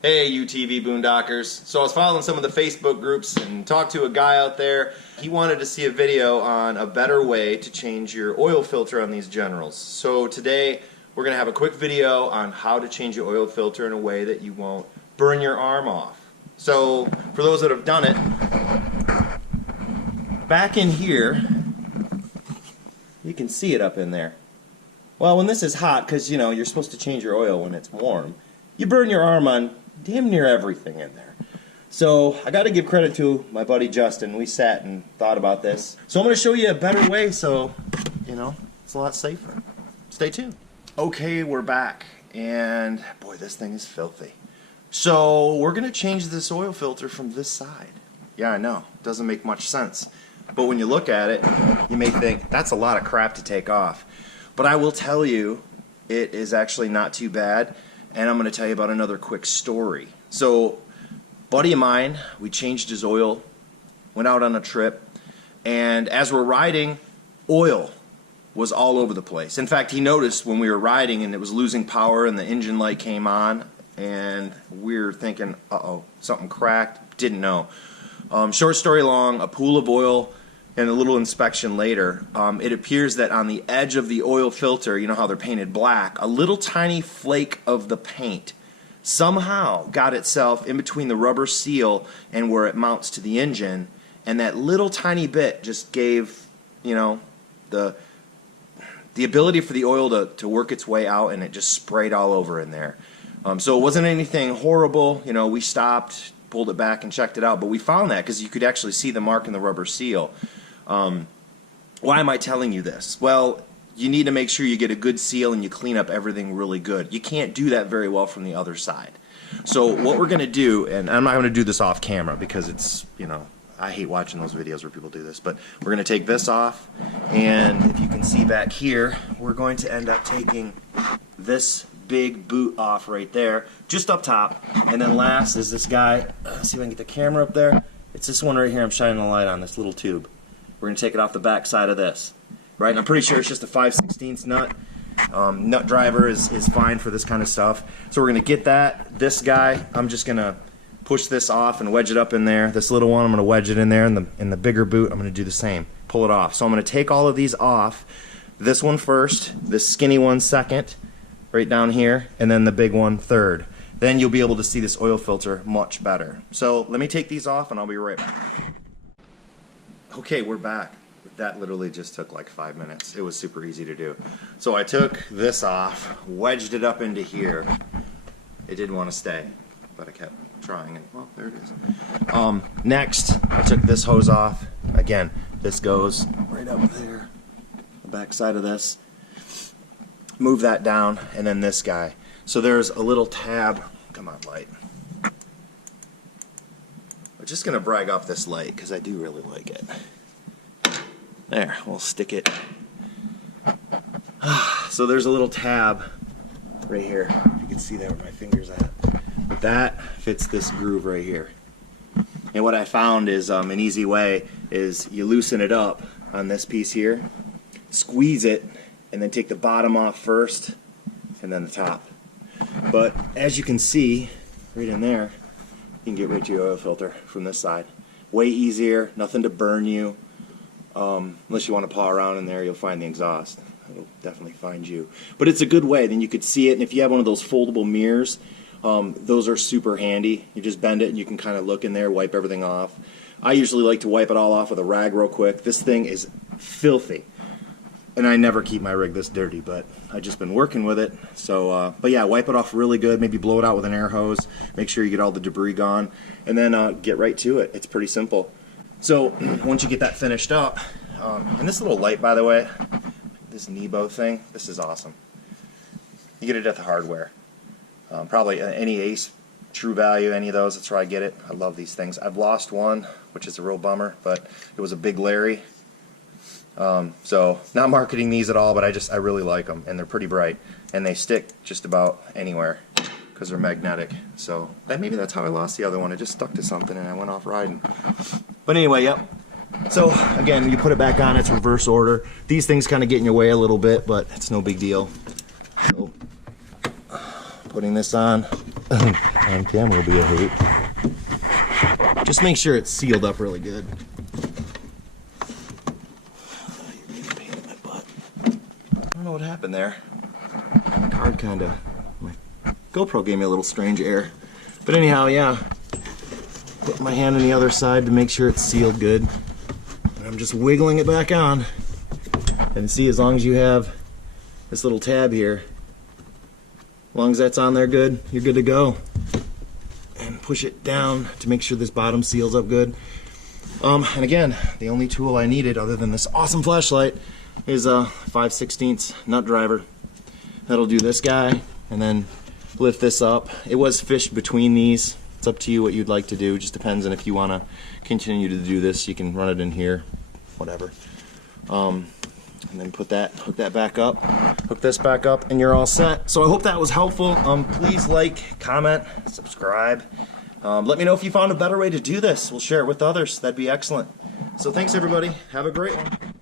Hey, UTV Boondockers. So I was following some of the Facebook groups and talked to a guy out there. He wanted to see a video on a better way to change your oil filter on these Generals. So today we're going to have a quick video on how to change your oil filter in a way that you won't burn your arm off. So for those that have done it, back in here, you can see it up in there. Well, when this is hot, because you know you're supposed to change your oil when it's warm, you burn your arm on damn near everything in there. So I got to give credit to my buddy Justin. We sat and thought about this. So I'm going to show you a better way so, you know, it's a lot safer. Stay tuned. Okay, we're back. And boy, this thing is filthy. So we're going to change this oil filter from this side. Yeah, I know. Doesn't make much sense. But when you look at it, you may think, that's a lot of crap to take off. But I will tell you, it is actually not too bad. And I'm going to tell you about another quick story. So, buddy of mine, we changed his oil, went out on a trip, and as we're riding, oil was all over the place. In fact, he noticed when we were riding and it was losing power and the engine light came on, and we were thinking, uh-oh, something cracked, didn't know. Short story long, a pool of oil, and a little inspection later, it appears that on the edge of the oil filter, you know how they're painted black, a little tiny flake of the paint somehow got itself in between the rubber seal and where it mounts to the engine, and that little tiny bit just gave, you know, the ability for the oil to work its way out, and it just sprayed all over in there. So it wasn't anything horrible. You know, we stopped, pulled it back and checked it out, but we found that because you could actually see the mark in the rubber seal. Why am I telling you this? Well, you need to make sure you get a good seal and you clean up everything really good. You can't do that very well from the other side. So what we're going to do, and I'm not going to do this off camera because it's, you know, I hate watching those videos where people do this, but we're going to take this off, and if you can see back here, we're going to end up taking this big boot off right there, just up top, and then last is this guy, see if I can get the camera up there, it's this one right here I'm shining the light on, this little tube. We're going to take it off the back side of this, right, and I'm pretty sure it's just a 5/16 nut. Nut driver is fine for this kind of stuff, so we're going to get that. This guy, I'm just going to push this off and wedge it up in there. This little one, I'm going to wedge it in there, and in the bigger boot, I'm going to do the same, pull it off. So I'm going to take all of these off, this one first, this skinny one second, right down here, and then the big one third. Then you'll be able to see this oil filter much better. So let me take these off and I'll be right back. Okay, we're back. That literally just took like 5 minutes. It was super easy to do. So I took this off, wedged it up into here. It didn't want to stay, but I kept trying and well, there it is. Next, I took this hose off. Again, this goes right up there, the back side of this. Move that down, and then this guy. So there's a little tab. Come on, light. I'm just going to brag off this light because I do really like it. There, we'll stick it. So there's a little tab right here. You can see there where my finger's at. That fits this groove right here. And what I found is an easy way is you loosen it up on this piece here, squeeze it, and then take the bottom off first and then the top. But as you can see right in there, you can get right to your oil filter from this side. Way easier, nothing to burn you. Unless you want to paw around in there, you'll find the exhaust. It'll definitely find you. But it's a good way, then you could see it, and if you have one of those foldable mirrors, those are super handy. You just bend it and you can kind of look in there, wipe everything off. I usually like to wipe it all off with a rag real quick. This thing is filthy. And I never keep my rig this dirty, but I've just been working with it. So, but yeah, wipe it off really good. Maybe blow it out with an air hose. Make sure you get all the debris gone. And then get right to it. It's pretty simple. So, once you get that finished up, and this little light, by the way, this Nebo thing, this is awesome. You get it at the hardware. Probably any Ace, True Value, any of those, that's where I get it. I love these things. I've lost one, which is a real bummer, but it was a Big Larry. So not marketing these at all, but I really like them, and they're pretty bright, and they stick just about anywhere because they're magnetic. So maybe that's how I lost the other one. It just stuck to something and I went off riding. But anyway, yep. So again, you put it back on, it's reverse order. These things kind of get in your way a little bit, but it's no big deal. So putting this on, on camera will be a hoot. Just make sure it's sealed up really good. You're getting a pain in my butt. I don't know what happened there. The card kinda, my GoPro gave me a little strange air. But anyhow, yeah. Put my hand on the other side to make sure it's sealed good. And I'm just wiggling it back on. And see, as long as you have this little tab here, as long as that's on there good, you're good to go. And push it down to make sure this bottom seals up good. And again, the only tool I needed other than this awesome flashlight is a 5/16 nut driver. That'll do this guy, and then lift this up. It was fished between these. It's up to you what you'd like to do. It just depends on if you want to continue to do this. You can run it in here, whatever. And then hook that back up, hook this back up, and you're all set. So I hope that was helpful. Please like, comment, subscribe. Let me know if you found a better way to do this. We'll share it with others. That'd be excellent. So thanks everybody. Have a great one.